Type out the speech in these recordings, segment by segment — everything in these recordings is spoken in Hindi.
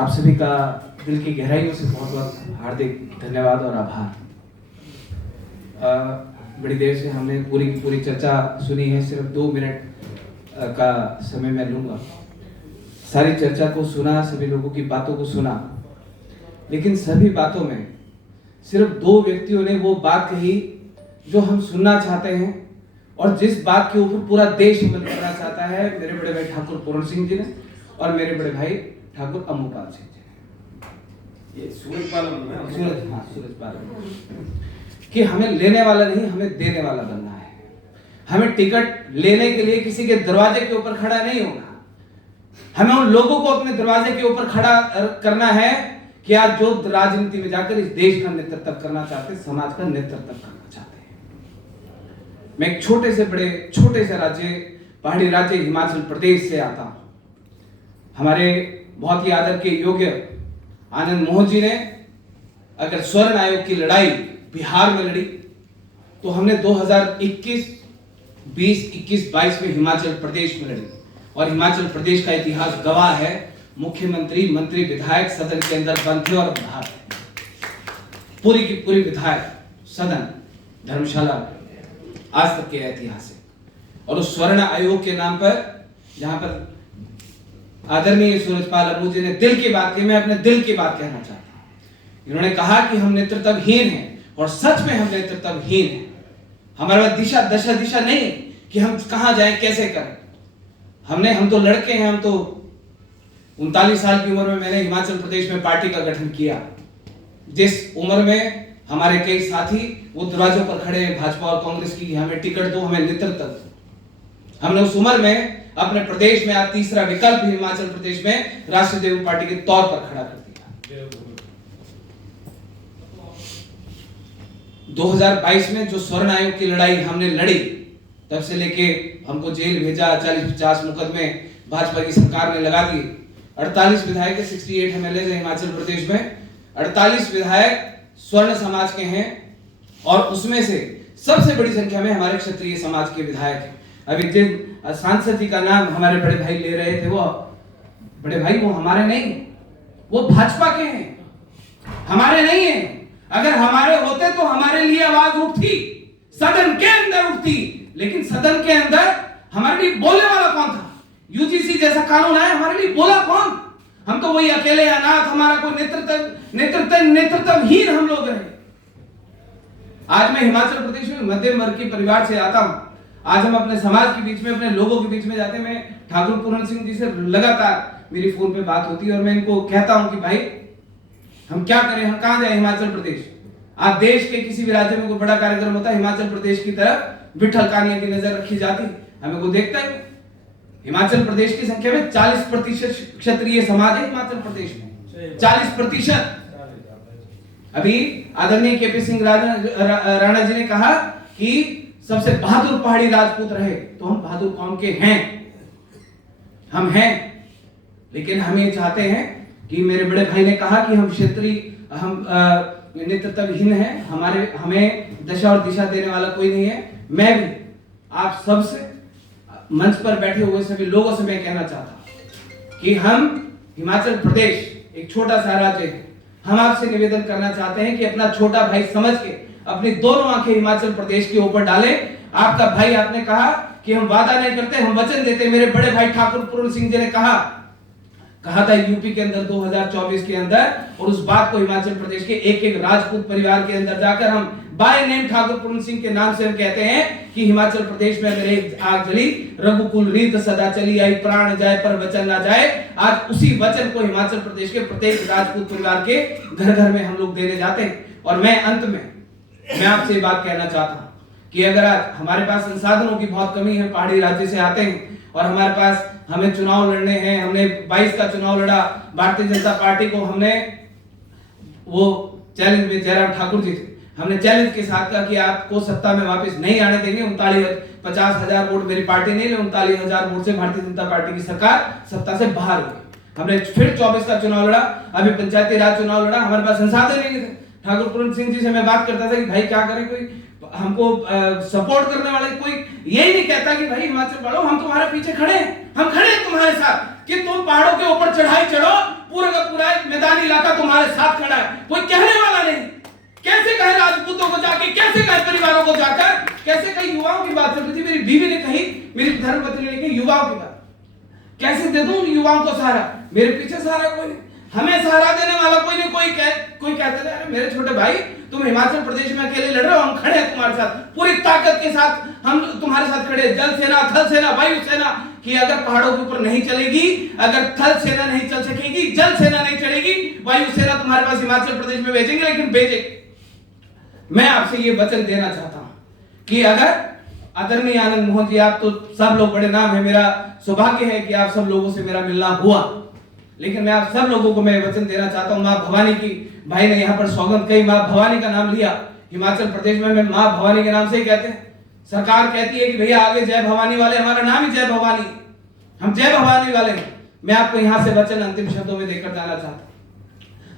आप सभी का दिल की गहराइयों से बहुत बहुत हार्दिक धन्यवाद और आभार। बड़ी देर से हमने पूरी की पूरी चर्चा सुनी है, सिर्फ 2 मिनट का समय मैं लूँगा। सारी चर्चा को सुना, सभी लोगों की बातों को सुना, लेकिन सभी बातों में सिर्फ 2 व्यक्तियों ने वो बात कही जो हम सुनना चाहते हैं और जिस बात के ऊपर पूरा देश अमल करना चाहता है। मेरे बड़े भाई ठाकुर पूर्ण सिंह जी ने और मेरे बड़े भाई ठाकुर अम्मूपाल सिंह जी ने। ये सूरजपाल कि हमें लेने वाला नहीं, हमें देने वाला बनना है। हमें टिकट लेने के लिए किसी के दरवाजे के ऊपर खड़ा नहीं होना, हमें उन लोगों को अपने दरवाजे के ऊपर खड़ा करना है कि आज जो राजनीति में जाकर इस देश का नेतृत्व करना चाहते, समाज का नेतृत्व करना चाहते हैं। मैं एक छोटे से राज्य, पहाड़ी राज्य हिमाचल प्रदेश से आता हूं। हमारे बहुत ही आदर के योग्य आनंद मोहन जी ने अगर स्वर्ण आयोग की लड़ाई बिहार में लड़ी, तो हमने 2021, 20, 21, 22 में हिमाचल प्रदेश में लड़ी। और हिमाचल प्रदेश का इतिहास गवाह है, मुख्यमंत्री, मंत्री, विधायक सदन के अंदर बंद थे और बाहर पूरी की पूरी विधायक सदन धर्मशाला आज तक के ऐतिहासिक। और उस स्वर्ण आयोग के नाम पर, जहां पर आदरणीय सूरजपाल अम्मू जी ने दिल की बात की, मैं अपने दिल की बात कहना चाहता हूं। इन्होंने कहा कि हम नेतृत्वहीन हैं, और सच में हम नेतृत्वहीन हैं। हमारे पास दिशा नहीं कि हम कहां जाएं, कैसे करें। हम तो लड़के हैं, हम तो 39 साल की उम्र में मैंने हिमाचल प्रदेश में पार्टी का गठन किया। जिस उम्र में हमारे कई साथी वो दरवाजों पर खड़े हैं भाजपा और कांग्रेस की, हमें टिकट दो, हमें नेतृत्व दो। हमने उस उम्र में अपने प्रदेश में आज तीसरा विकल्प हिमाचल प्रदेश में राष्ट्रीय देव पार्टी के तौर पर खड़ा कर दिया। 2022 में जो स्वर्ण आयोग की लड़ाई हमने लड़ी, तब से लेके हमको जेल भेजा, 40-50 मुकदमे भाजपा की सरकार ने लगा दिए। 48 विधायक, 68 एमएलए है हिमाचल प्रदेश में, 48 विधायक स्वर्ण समाज के हैं, और उसमें से सबसे बड़ी संख्या में हमारे क्षत्रिय समाज के विधायक हैं। अभी जिन सांसद जी का नाम हमारे बड़े भाई ले रहे थे, वो बड़े भाई वो हमारे नहीं, वो भाजपा के हैं, हमारे नहीं है। अगर हमारे होते तो हमारे लिए आवाज उठती, सदन के अंदर उठती, लेकिन सदन के अंदर हमारे लिए बोलने वाला कौन था? यूजीसी जैसा कानून है, हमारे लिए बोला कौन? हम तो वही अकेले अनाथ, हमारा कोई नेतृत्वहीन हम लोग रहे। आज मैं हिमाचल प्रदेश में मध्यम वर्ग के परिवार से आता हूं। आज हम अपने समाज के बीच में, अपने लोगों के बीच में जाते हैं। मैं ठाकुर पूर्ण सिंह जी से लगातार मेरी फोन पे बात होती है, और मैं इनको कहता हूं कि भाई हम क्या करें, हम कहां जाए हिमाचल प्रदेश। आज देश के किसी भी राज्य में कोई बड़ा कार्यक्रम होता है, हिमाचल प्रदेश की तरफ विठल कानिया की नजर रखी जाती, हमें को देखता है। हिमाचल प्रदेश की संख्या में 40% क्षत्रिय समाज है हिमाचल प्रदेश में, 40%। अभी आदरणीय केपी सिंह राणा जी ने कहा कि सबसे बहादुर पहाड़ी राजपूत रहे, तो हम बहादुर कौम के हैं, हम हैं। लेकिन हम ये चाहते हैं कि मेरे बड़े भाई ने कहा कि हम क्षेत्रीय, हम नेतृत्वहीन हैं, हमें दशा और दिशा देने वाला कोई नहीं है। मैं भी आप सबसे, मंच पर बैठे हुए सभी लोगों से मैं कहना चाहता हूं कि हम हिमाचल प्रदेश एक छोटा सा राज्य है। हम आपसे निवेदन करना चाहते हैं कि अपना छोटा भाई समझ के अपनी दोनों आंखें हिमाचल प्रदेश के ऊपर डालें। आपका भाई, आपने कहा कि हम वादा नहीं करते, हम वचन देते। मेरे बड़े भाई ठाकुर पूर्ण सिंह जी ने कहा था यूपी के अंदर 2024 के अंदर, और उस बात को हिमाचल प्रदेश के एक एक राजपूत परिवार के अंदर जाकर हम बाय नेम ठाकुर पूर्ण सिंह के नाम से हम कहते हैं कि हिमाचल प्रदेश में अगर एक आग जली, रघुकुल रीत सदा चली आई, प्राण जाए पर वचन ना जाए। आज उसी वचन को हिमाचल प्रदेश के प्रत्येक राजपूत परिवार के घर घर में हम लोग देने जाते हैं। और मैं अंत में मैं आपसे ये बात कहना चाहता हूं कि अगर आज हमारे पास संसाधनों की बहुत कमी है, पहाड़ी राज्य से आते हैं और हमारे पास हमें चुनाव लड़ने हैं, हमने 22 का चुनाव लड़ा भारतीय जनता पार्टी को, हमने वो चैलेंज में जयराम ठाकुर जी थे, हमने चैलेंज के साथ कहा कि आपको सत्ता में वापस नहीं आने देंगे। 50,000 वोट मेरी पार्टी नहीं ले, 39,000 वोट से भारतीय जनता पार्टी की सरकार सत्ता से बाहर हुई। हमने फिर 24 का चुनाव लड़ा, अभी पंचायती राज चुनाव लड़ा, हमारे पास संसाधन नहीं थे। ठाकुर पूर्ण सिंह जी से मैं बात करता था कि भाई क्या करें, कोई हमको सपोर्ट करने वाले कोई यही नहीं कहता कि भाई हिमाचल वालों हम तुम्हारे पीछे खड़े हैं, हम खड़े हैं तुम्हारे साथ कि तुम पहाड़ों के ऊपर चढ़ाई चढ़ो, पूरा का पूरा सर्वपति लेके युवाओं की बात, कैसे दे दूं उन युवाओं को सहारा? मेरे पीछे सहारा कोई नहीं, हमें सहारा देने वाला कोई नहीं। कोई कहते थे अरे मेरे छोटे भाई तुम हिमाचल प्रदेश में अकेले लड़ रहे हो, हम खड़े हैं तुम्हारे साथ, पूरी ताकत के साथ हम तुम्हारे साथ खड़े हैं। जल सेना, थल सेना, वायु सेना कि अगर पहाड़ों के ऊपर नहीं चलेगी, अगर थल सेना नहीं चल सकेगी, जल सेना नहीं चलेगी, वायु सेना तुम्हारे पास हिमाचल प्रदेश में भेजेंगे, लेकिन भेजेंगे। मैं आपसे ये वचन देना चाहता हूं कि अगर आदरणीय आनंद मोहन जी, आप तो सब लोग बड़े नाम है, मेरा सौभाग्य है कि आप सब लोगों से मेरा मिलना हुआ, लेकिन मैं आप सब लोगों को मैं वचन देना चाहता हूं। मां भवानी की, भाई ने यहाँ पर सौगंध कही, मां भवानी का नाम लिया। हिमाचल प्रदेश में मां भवानी के नाम से ही कहते हैं। सरकार कहती है कि भैया आगे जय भवानी वाले, हमारा नाम ही जय भवानी, हम जय भवानी वाले हैं। मैं आपको यहां से वचन अंतिम शब्दों में देकर जाना चाहता हूं।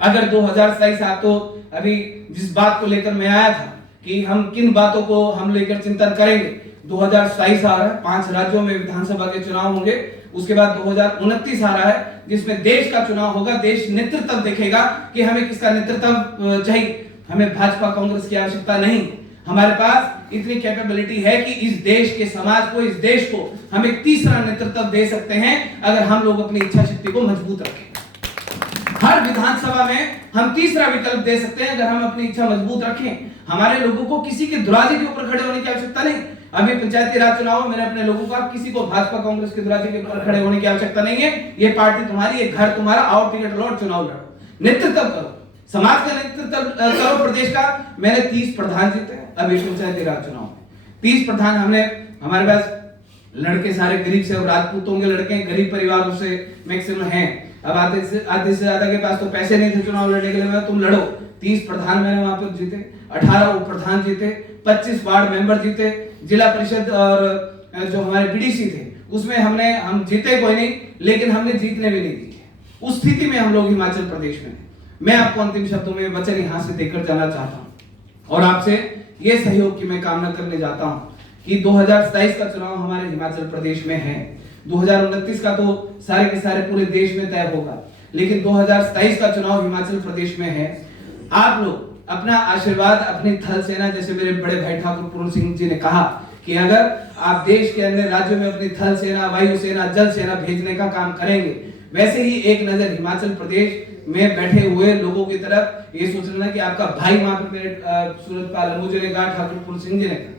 अगर 2027 आप तो अभी जिस बात को लेकर मैं आया था कि हम किन बातों को हम लेकर चिंतन करेंगे, 2027 आ रहा है, 5 राज्यों में विधानसभा के चुनाव होंगे। उसके बाद 2029 आ रहा है जिसमें देश का चुनाव होगा। देश नेतृत्व देखेगा कि हमें किसका नेतृत्व चाहिए। हमें भाजपा कांग्रेस की आवश्यकता नहीं, हमारे पास इतनी कैपेबिलिटी है कि इस देश के समाज को, इस देश को हम एक तीसरा नेतृत्व दे सकते हैं अगर हम लोग अपनी इच्छा शक्ति को मजबूत रखें। हर विधानसभा में हम तीसरा विकल्प दे सकते हैं अगर हम अपनी इच्छा मजबूत रखें। हमारे लोगों को किसी के दुराजे के ऊपर खड़े होने की आवश्यकता नहीं। अभी पंचायती राज चुनाव में मैंने अपने लोगों को, किसी को भाजपा कांग्रेस के दुराजे के ऊपर खड़े होने की आवश्यकता नहीं है। ये पार्टी तुम्हारी, ये घर तुम्हारा, आओ टिकट लो, चुनाव लड़ो, नेतृत्व करो, समाज का नेतृत्व करो, प्रदेश का। मैंने 30 प्रधान जीते अभी पंचायती राज चुनाव में, 30 प्रधान हमने, हमारे पास लड़के सारे गरीब से और राजपूतों के लड़के गरीब परिवारों से मैक्सिमम हैं। अब आधे से ज्यादा के पास तो पैसे नहीं थे चुनाव लड़ने के लिए, मैं तुम लड़ो। 30 प्रधान मैंने वहां पर जीते, 18 उप प्रधान जीते, 25 वार्ड मेंबर जीते, जिला परिषद और जो हमारे बीडीसी थे उसमें हम जीते कोई नहीं, लेकिन हमने जीतने भी नहीं दिए। उस स्थिति में हम लोग हिमाचल प्रदेश में। मैं आपको अंतिम शब्दों में वचन यहां से देकर जाना चाहता हूं और आपसे ये सहयोग की मैं कामना करने जाता हूं कि 2027 का चुनाव हमारे हिमाचल प्रदेश में है। 2029 का तो सारे के सारे पूरे देश में तय होगा, लेकिन 2027 का चुनाव हिमाचल प्रदेश में है। आप लोग अपना आशीर्वाद अपनी थल सेना, जैसे मेरे बड़े भाई ठाकुर पूर्ण सिंह जी ने कहा कि अगर आप देश के अन्य राज्यों में अपनी थल सेना, वायु सेना, जल सेना भेजने का काम करेंगे, वैसे ही एक नजर हिमाचल प्रदेश में बैठे हुए लोगों की तरफ ये सोच लेना कि आपका भाई वहां पर, मेरे सूरजपाल मुझे ने कहा, ठाकुर पूर्ण सिंह जी ने कहा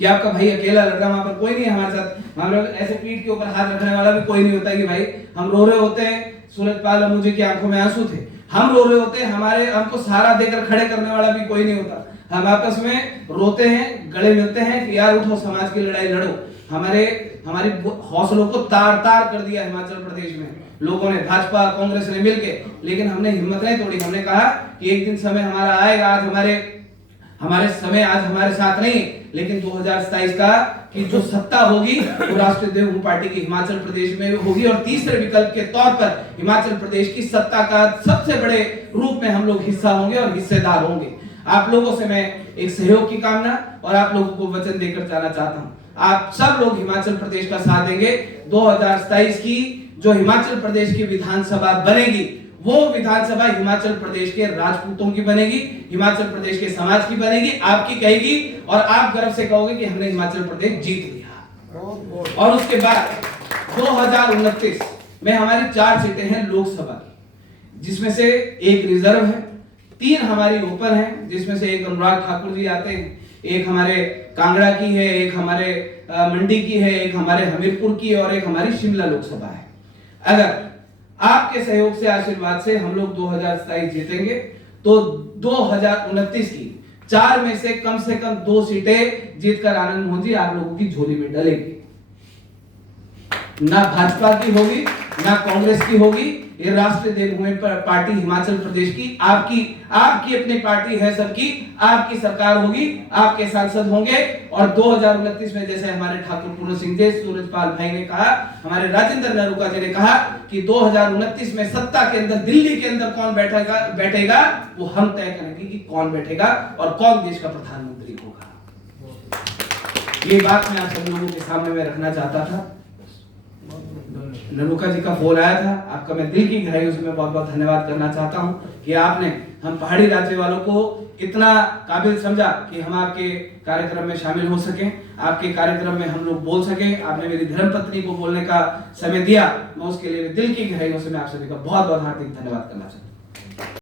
कि आपका भाई अकेला लड़ रहा, वहां पर कोई नहीं हमारे साथ। हम लोग ऐसे पीठ के ऊपर हाथ रखने वाला भी कोई नहीं होता कि भाई हम रो रहे होते हैं, सूरजपाल मुझे की आंखों में आंसू थे, हम रो रहे होते हैं, हमारे हमको सहारा देकर खड़े करने वाला भी कोई नहीं होता। हम आपस में रोते हैं, गले मिलते हैं कि यार उठो, समाज की लड़ाई लड़ो। हमारी हौसलों को तार तार कर दिया हिमाचल प्रदेश में लोगों ने, भाजपा कांग्रेस ने मिलके, लेकिन हमने हिम्मत नहीं तोड़ी। हमने कहा कि एक दिन समय हमारा आएगा, आज हमारे समय आज हमारे साथ नहीं, लेकिन 2027 का कि जो सत्ता होगी वो राष्ट्रीय देवभूमि पार्टी की हिमाचल प्रदेश में होगी और तीसरे विकल्प के तौर पर हिमाचल प्रदेश की सत्ता का सबसे बड़े रूप में हम लोग हिस्सा होंगे और हिस्सेदार होंगे। आप लोगों से मैं एक सहयोग की कामना और आप लोगों को वचन देकर जाना चाहता हूं, आप सब लोग हिमाचल प्रदेश का साथ देंगे। 2027 की जो हिमाचल प्रदेश की विधानसभा बनेगी, वो विधानसभा हिमाचल प्रदेश के राजपूतों की बनेगी, हिमाचल प्रदेश के समाज की बनेगी, आपकी कहेगी और आप गर्व से कहोगे कि हमने हिमाचल प्रदेश जीत लिया। और उसके बाद 2029 में हमारी 4 सीटें हैं लोकसभा की, जिसमें से एक रिजर्व है, 3 हमारी ओपन है, जिसमें से एक अनुराग ठाकुर जी आते हैं, एक हमारे कांगड़ा की है, एक हमारे मंडी की है, एक हमारे हमीरपुर की और एक हमारी शिमला लोकसभा है। अगर आपके सहयोग से, आशीर्वाद से हम लोग 2027 जीतेंगे तो 2029 की 4 में से कम 2 सीटें जीतकर आनंद मोहन जी आप लोगों की झोली में डलेगी। ना भाजपा की होगी, ना कांग्रेस की होगी, ये राष्ट्रीय देवभूमि पार्टी हिमाचल प्रदेश की, आपकी अपनी पार्टी है, सबकी आपकी सरकार होगी, आपके सांसद होंगे। और 2029 में जैसे हमारे ठाकुर पूर्ण सिंह जी, सूरजपाल भाई ने कहा, हमारे राजेंद्र नरूका जी ने कहा कि 2029 में सत्ता के अंदर, दिल्ली के अंदर कौन बैठेगा वो हम तय करेंगे कि कौन बैठेगा और कौन देश का प्रधानमंत्री होगा। ये बात मैं आप सब लोगों के सामने में रखना चाहता था। ननुका जी का फोन आया था, आपका मैं दिल की गहराइयों से मैं बहुत बहुत धन्यवाद करना चाहता हूं कि आपने हम पहाड़ी राज्य वालों को इतना काबिल समझा कि हम आपके कार्यक्रम में शामिल हो सकें, आपके कार्यक्रम में हम लोग बोल सकें। आपने मेरी धर्मपत्नी को बोलने का समय दिया, मैं उसके लिए दिल की गहराइयों से मैं आप सभी का बहुत बहुत हार्दिक धन्यवाद करना चाहता हूँ।